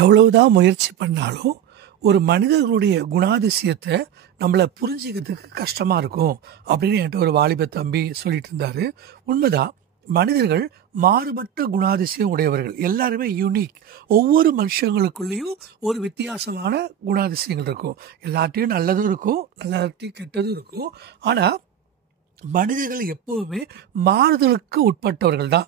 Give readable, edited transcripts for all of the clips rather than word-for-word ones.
எவ்வளவுதான் முயற்சி பண்ணாலும் ஒரு மனிதர்களுடைய குணாதிசயத்தை நம்மளை புரிஞ்சிக்கிறதுக்கு கஷ்டமாக இருக்கும் அப்படின்னு என்கிட்ட ஒரு வாலிப தம்பி சொல்லிட்டு இருந்தாரு. உண்மைதான். மனிதர்கள் மாறுபட்ட குணாதிசயம் உடையவர்கள், எல்லாருமே யூனிக். ஒவ்வொரு மனுஷங்களுக்குள்ளேயும் ஒரு வித்தியாசமான குணாதிசயங்கள் இருக்கும். எல்லாத்தையும் நல்லதும் இருக்கும், எல்லாத்தையும் கெட்டதும் இருக்கும். ஆனால் மனிதர்கள் எப்போவுமே மாறுதலுக்கு உட்பட்டவர்கள் தான்.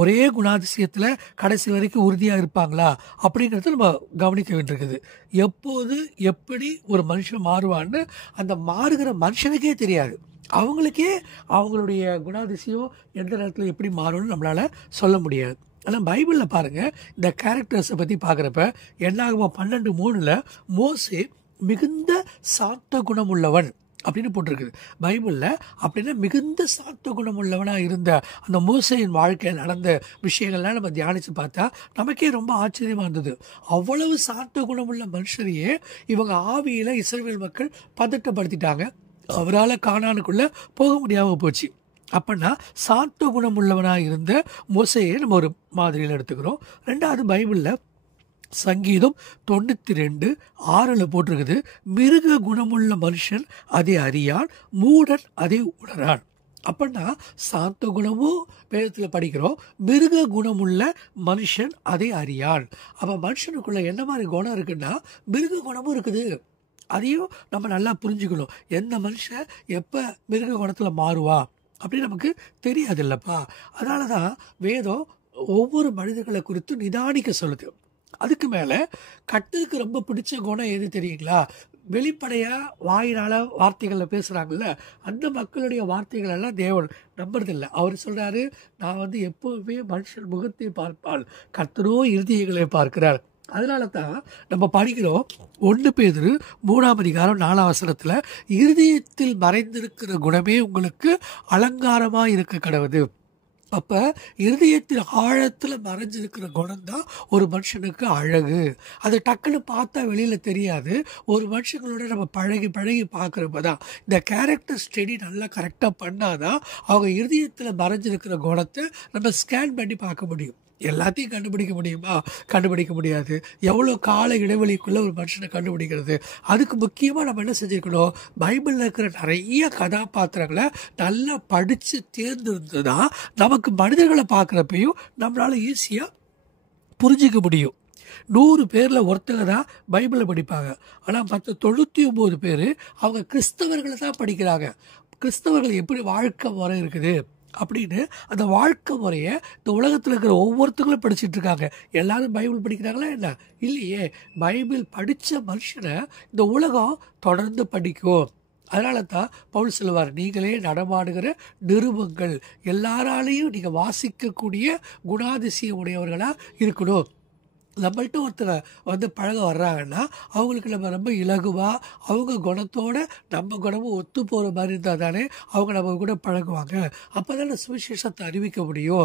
ஒரே குணாதிசயத்தில் கடைசி வரைக்கும் உறுதியாக இருப்பாங்களா அப்படிங்கிறது நம்ம கவனிக்க வேண்டியிருக்குது. எப்போது எப்படி ஒரு மனுஷன் மாறுவான்னு அந்த மாறுகிற மனுஷனுக்கே தெரியாது. அவங்களுக்கே அவங்களுடைய குணாதிசயம் எந்த நேரத்தில் எப்படி மாறும்னு நம்மளால் சொல்ல முடியாது. ஆனால் பைபிளில் பாருங்கள், இந்த கேரக்டர்ஸை பற்றி பார்க்குறப்ப என்னாகுமா 12:3 மோசே மிகுந்த சாந்த குணம் உள்ளவன் அப்படின்னு போட்டிருக்குது பைபிளில். அப்படின்னா மிகுந்த சாந்த குணம் உள்ளவனாக இருந்த அந்த மோசேயின் வாழ்க்கையில் நடந்த விஷயங்கள்லாம் நம்ம தியானித்து பார்த்தா நமக்கே ரொம்ப ஆச்சரியமாக இருந்தது. அவ்வளவு சாந்த குணமுள்ள மனுஷரையே இவங்க ஆவியில் இஸ்ரவேல் மக்கள் பதட்டப்படுத்திட்டாங்க. அவரால் கானானுக்குள்ளே போக முடியாமல் போச்சு. அப்படின்னா சாந்த குணம் உள்ளவனாக இருந்த மோசையை நம்ம ஒரு மாதிரியில் எடுத்துக்கிறோம். ரெண்டாவது, பைபிளில் சங்கீதம் 92:6 போட்டிருக்குது, மிருக குணமுள்ள மனுஷன் அதை அறியான், மூடன் அதை உணரான். அப்படின்னா சாந்த குணமும் வேதத்தில் படிக்கிறோம், மிருக குணமுள்ள மனுஷன் அதை அறியான். அப்போ மனுஷனுக்குள்ள என்ன மாதிரி குணம் இருக்குன்னா மிருக குணமும் இருக்குது. அதையும் நம்ம நல்லா புரிஞ்சுக்கணும். எந்த மனுஷன் எப்போ மிருக குணத்தில் மாறுவா அப்படின்னு நமக்கு தெரியாது இல்லைப்பா. அதனால தான் வேதம் ஒவ்வொரு மனிதர்களை குறித்து நிதானிக்க சொல்லுது. அதுக்கு மேலே கட்டுக்கு ரொம்ப பிடிச்ச குணம் எது தெரியுங்களா? வெளிப்படையாக வாயினால் வார்த்தைகளில் பேசுகிறாங்கல்ல, அந்த மக்களுடைய வார்த்தைகள் எல்லாம் தேவன் நம்புறதில்லை. அவர் சொல்கிறாரு, நான் எப்போவுமே மனுஷன் முகத்தை பார்ப்பால், கர்த்தரோ இருதயங்களை பார்க்கிறார். அதனால தான் நம்ம படிக்கிறோம் 1 பேதுரு 3:4 இருதயத்தில் மறைந்திருக்கிற குணமே உங்களுக்கு அலங்காரமாக இருக்க கடவுது. அப்போ இருதயத்தில் ஆழத்தில் மறைஞ்சிருக்கிற குணம் தான் ஒரு மனுஷனுக்கு அழகு. அது டக்குன்னு பார்த்தா வெளியில் தெரியாது. ஒரு மனுஷங்களோட நம்ம பழகி பார்க்குறப்ப தான் இந்த கேரக்டர் ஸ்டடி நல்லா கரெக்டாக பண்ணாதான் அவங்க இருதயத்தில் மறைஞ்சிருக்கிற குணத்தை நம்ம ஸ்கேன் பண்ணி பார்க்க முடியும். எல்லாத்தையும் கண்டுபிடிக்க முடியுமா? கண்டுபிடிக்க முடியாது. எவ்வளோ கால இடைவெளிக்குள்ளே ஒரு மனுஷனை கண்டுபிடிக்கிறது? அதுக்கு முக்கியமாக நம்ம என்ன செஞ்சுருக்கணும்? பைபிளில் இருக்கிற நிறைய கதாபாத்திரங்களை நல்லா படித்து தேர்ந்தெடுத்து தான் நமக்கு மனிதர்களை பார்க்குறப்பையும் நம்மளால் ஈஸியாக புரிஞ்சிக்க முடியும். 100 பேரில் ஒருத்தங்க தான் பைபிளை படிப்பாங்க. ஆனால் மற்ற 99 பேர் அவங்க கிறிஸ்தவர்களை தான் படிக்கிறாங்க. கிறிஸ்தவர்கள் எப்படி வாழ்க்கை முறை இருக்குது அப்படின்னு அந்த வாழ்க்கை முறையை இந்த உலகத்தில் இருக்கிற ஒவ்வொருத்தங்களும் படிச்சுட்டு இருக்காங்க. எல்லாரும் பைபிள் படிக்கிறாங்களா என்ன? இல்லையே. பைபிள் படித்த மனுஷனை இந்த உலகம் தொடர்ந்து படிக்கும். அதனால தான் பவுல் சொல்லுவார், நீங்களே நடமாடுகிற நிருபங்கள், எல்லாராலையும் நீங்கள் வாசிக்கக்கூடிய குணாதிசயம் உடையவர்களாக இருக்கணும். நம்மள்ட்ட ஒருத்தரை பழக வர்றாங்கன்னா அவங்களுக்கு நம்ம ரொம்ப இலகுவாக அவங்க குணத்தோட நம்ம குணமும் ஒத்து போகிற மாதிரி இருந்தால் தானே அவங்க நம்ம கூட பழகுவாங்க. அப்போ தானே சுவிசேஷத்தை அறிவிக்க முடியும்.